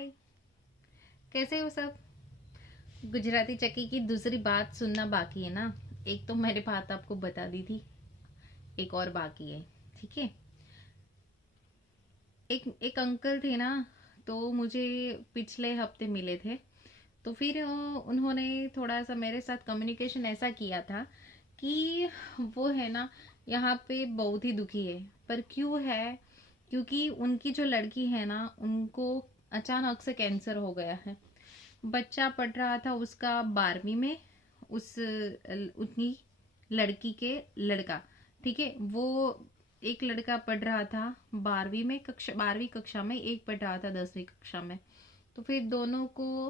हाय, कैसे हो सब। गुजराती चक्की की दूसरी बात सुनना बाकी है ना। एक तो मैंने बात आपको बता दी थी, एक और बाकी है। ठीक है। एक एक अंकल थे ना, तो मुझे पिछले हफ्ते मिले थे। तो फिर उन्होंने थोड़ा सा मेरे साथ कम्युनिकेशन ऐसा किया था कि वो है ना, यहाँ पे बहुत ही दुखी है। पर क्यों है? क्योंकि उनकी जो लड़की है ना, उनको अचानक से कैंसर हो गया है। बच्चा पढ़ रहा था उसका 12वीं में। उस उतनी लड़की के लड़का, ठीक है, वो एक लड़का पढ़ रहा था 12वीं कक्षा में, एक पढ़ रहा था 10वीं कक्षा में। तो फिर दोनों को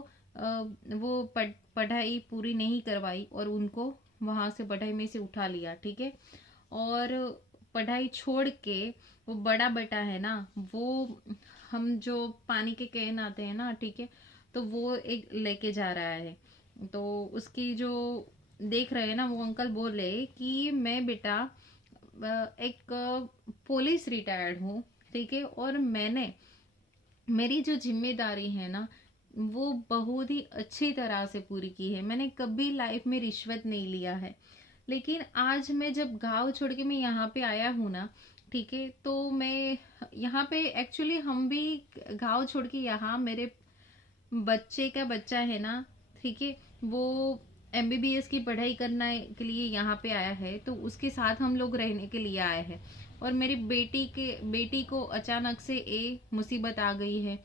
वो पढ़ाई पूरी नहीं करवाई और उनको वहां से पढ़ाई में से उठा लिया। ठीक है। और पढ़ाई छोड़ के वो बड़ा बेटा है ना, वो हम जो पानी के कैन आते हैं ना, ठीक है, तो वो एक लेके जा रहा है। तो उसकी जो देख रहे हैं ना, वो अंकल बोले कि मैं बेटा एक पुलिस रिटायर्ड हूँ, ठीक है, और मैंने मेरी जो जिम्मेदारी है ना, वो बहुत ही अच्छी तरह से पूरी की है। मैंने कभी लाइफ में रिश्वत नहीं लिया है। लेकिन आज मैं जब गांव छोड़ के मैं यहाँ पे आया हूँ ना, ठीक है, तो मैं यहाँ पे एक्चुअली हम भी गांव छोड़ के यहाँ मेरे बच्चे का बच्चा है ना, ठीक है, वो एमबीबीएस की पढ़ाई करने के लिए यहाँ पे आया है, तो उसके साथ हम लोग रहने के लिए आए हैं। और मेरी बेटी को अचानक से मुसीबत आ गई है।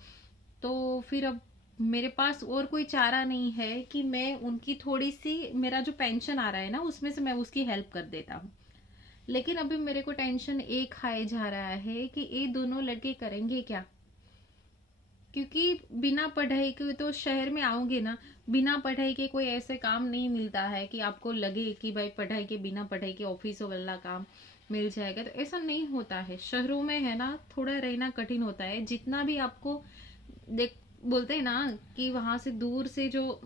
तो फिर अब मेरे पास और कोई चारा नहीं है कि मैं उनकी थोड़ी सी, मेरा जो पेंशन आ रहा है ना, उसमें से मैं उसकी हेल्प कर देता हूँ। लेकिन अभी मेरे को टेंशन एक खाए जा रहा है कि ये दोनों लड़के करेंगे क्या। क्योंकि बिना पढ़ाई के तो शहर में आओगे ना, बिना पढ़ाई के कोई ऐसे काम नहीं मिलता है कि आपको लगे कि भाई पढ़ाई के, बिना पढ़ाई के ऑफिस वाला काम मिल जाएगा। तो ऐसा नहीं होता है। शहरों में है ना, थोड़ा रहना कठिन होता है। जितना भी आपको देख, बोलते हैं ना कि वहां से दूर से जो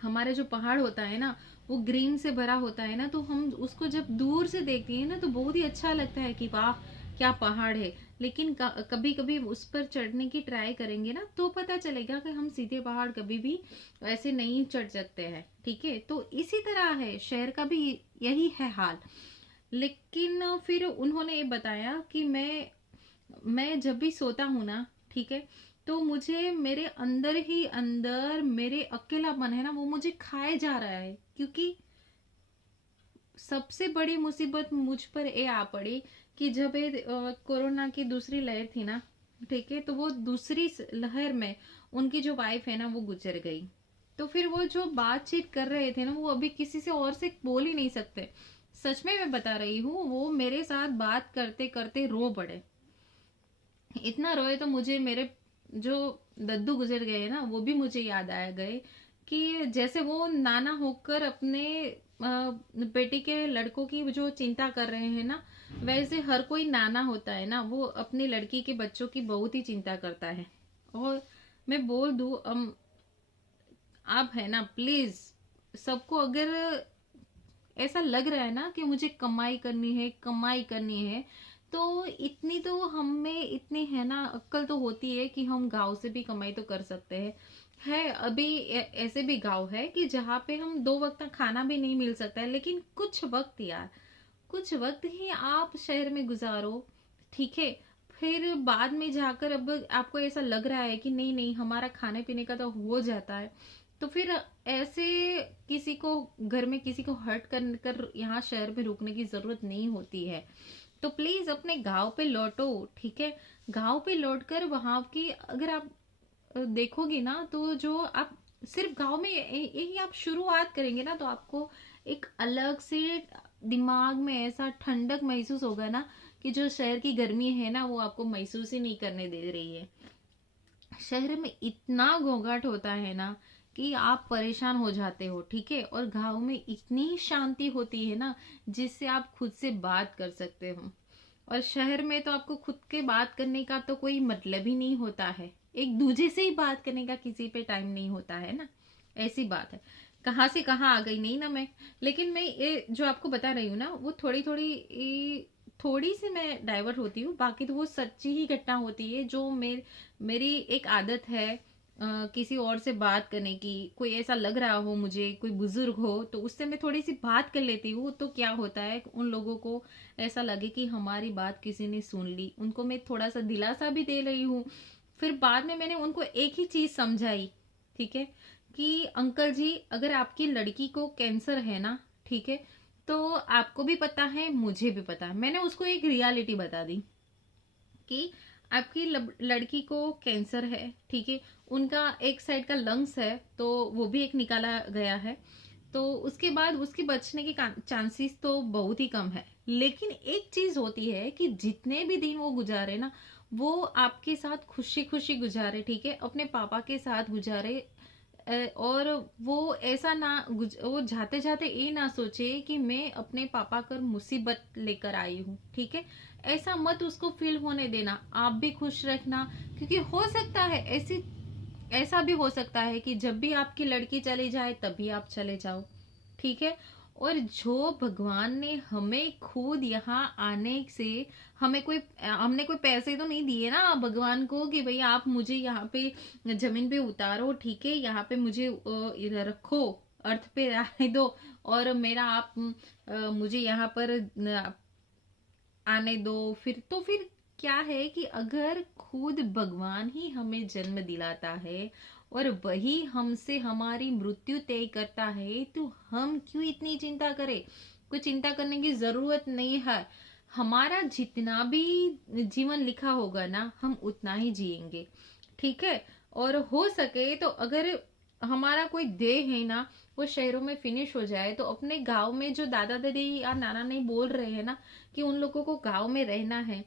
हमारे जो पहाड़ होता है ना, वो ग्रीन से भरा होता है ना, तो हम उसको जब दूर से देखते हैं ना, तो बहुत ही अच्छा लगता है कि वाह क्या पहाड़ है। लेकिन कभी कभी उस पर चढ़ने की ट्राई करेंगे ना, तो पता चलेगा कि हम सीधे पहाड़ कभी भी ऐसे नहीं चढ़ सकते हैं। ठीक है। तो इसी तरह है, शहर का भी यही है हाल। लेकिन फिर उन्होंने ये बताया कि मैं जब भी सोता हूँ ना, ठीक है, तो मुझे मेरे अंदर ही अंदर मेरे अकेलापन है ना, वो मुझे खाए जा रहा है। क्योंकि सबसे बड़ी मुसीबत मुझ पर ये आ पड़ी कि जब ये कोरोना की दूसरी लहर थी ना, ठीक है, तो वो दूसरी लहर में उनकी जो वाइफ है ना, वो गुजर गई। तो फिर वो जो बातचीत कर रहे थे ना, वो अभी किसी से और से बोल ही नहीं सकते। सच में मैं बता रही हूँ, वो मेरे साथ बात करते करते रो पड़े। इतना रोए तो मुझे मेरे जो दद्दू गुजर गए ना, वो भी मुझे याद आया गए। कि जैसे वो नाना होकर अपने बेटी के लड़कों की जो चिंता कर रहे हैं ना, वैसे हर कोई नाना होता है ना, वो अपनी लड़की के बच्चों की बहुत ही चिंता करता है। और मैं बोल दूं, आप है ना, प्लीज, सबको अगर ऐसा लग रहा है ना कि मुझे कमाई करनी है, कमाई करनी है, तो इतनी तो हम में इतनी है ना अक्ल तो होती है कि हम गांव से भी कमाई तो कर सकते हैं। अभी ऐसे भी गांव है कि जहाँ पे हम 2 वक्त का खाना भी नहीं मिल सकता है, लेकिन कुछ वक्त यार, कुछ वक्त ही आप शहर में गुजारो, ठीक है। फिर बाद में जाकर अब आपको ऐसा लग रहा है कि नहीं नहीं, हमारा खाने पीने का तो हो जाता है, तो फिर ऐसे किसी को घर में किसी को हर्ट कर यहाँ शहर में रुकने की जरूरत नहीं होती है। तो प्लीज अपने गांव पे लौटो, ठीक है। गांव पे लौटकर वहां की अगर आप देखोगे ना, तो जो आप सिर्फ गांव में यही आप शुरुआत करेंगे ना, तो आपको एक अलग से दिमाग में ऐसा ठंडक महसूस होगा ना, कि जो शहर की गर्मी है ना, वो आपको महसूस ही नहीं करने दे रही है। शहर में इतना घोंघाट होता है ना कि आप परेशान हो जाते हो, ठीक है। और गांव में इतनी शांति होती है ना, जिससे आप खुद से बात कर सकते हो। और शहर में तो आपको खुद के बात करने का तो कोई मतलब ही नहीं होता है। एक दूजे से ही बात करने का किसी पे टाइम नहीं होता है ना। ऐसी बात है। कहाँ से कहाँ आ गई नहीं ना मैं। लेकिन मैं ये जो आपको बता रही हूँ ना, वो थोड़ी सी मैं डाइवर्ट होती हूँ, बाकी तो वो सच्ची ही घटना होती है। जो मेरी एक आदत है किसी और से बात करने की, कोई ऐसा लग रहा हो मुझे, कोई बुजुर्ग हो, तो उससे मैं थोड़ी सी बात कर लेती हूँ। तो क्या होता है, उन लोगों को ऐसा लगे कि हमारी बात किसी ने सुन ली, उनको मैं थोड़ा सा दिलासा भी दे रही हूँ। फिर बाद में मैंने उनको एक ही चीज समझाई, ठीक है, कि अंकल जी, अगर आपकी लड़की को कैंसर है ना, ठीक है, तो आपको भी पता है, मुझे भी पता है। मैंने उसको एक रियलिटी बता दी कि आपकी लड़की को कैंसर है, ठीक है, उनका एक साइड का लंग्स है, तो वो भी एक निकाला गया है। तो उसके बाद उसके बचने के चांसेस तो बहुत ही कम है। लेकिन एक चीज होती है कि जितने भी दिन वो गुजारे ना, वो आपके साथ खुशी खुशी गुजारे, ठीक है, अपने पापा के साथ गुजारे। और वो ऐसा ना वो जाते जाते ये ना सोचे कि मैं अपने पापा कर मुसीबत लेकर आई हूँ, ठीक है। ऐसा मत उसको फील होने देना, आप भी खुश रखना। क्योंकि हो सकता है ऐसा भी हो सकता है कि जब भी आपकी लड़की चली जाए तभी आप चले जाओ, ठीक है। और जो भगवान ने हमें खुद यहाँ आने से, हमने कोई पैसे तो नहीं दिए ना भगवान को कि भाई आप मुझे यहाँ पे जमीन पे उतारो, ठीक है, यहाँ पे मुझे इधर रखो, अर्थ पे रहने दो, और मेरा आप मुझे यहाँ पर आने दो। फिर क्या है कि अगर खुद भगवान ही हमें जन्म दिलाता है और वही हमसे हमारी मृत्यु तय करता है, तो हम क्यों इतनी चिंता करें। कोई चिंता करने की जरूरत नहीं है। हमारा जितना भी जीवन लिखा होगा ना, हम उतना ही जिएंगे, ठीक है। और हो सके तो अगर हमारा कोई देह है ना, वो शहरों में फिनिश हो जाए, तो अपने गांव में जो दादा दादी या नाना नहीं बोल रहे हैं ना कि उन लोगों को गांव में रहना है,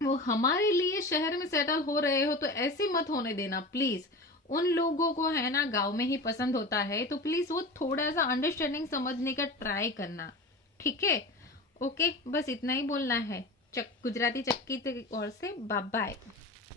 वो हमारे लिए शहर में सेटल हो रहे हो, तो ऐसे मत होने देना प्लीज। उन लोगों को है ना गांव में ही पसंद होता है, तो प्लीज वो थोड़ा सा अंडरस्टैंडिंग समझने का ट्राई करना, ठीक है। ओके, बस इतना ही बोलना है। गुजराती चक्की की ओर से बाय बाय।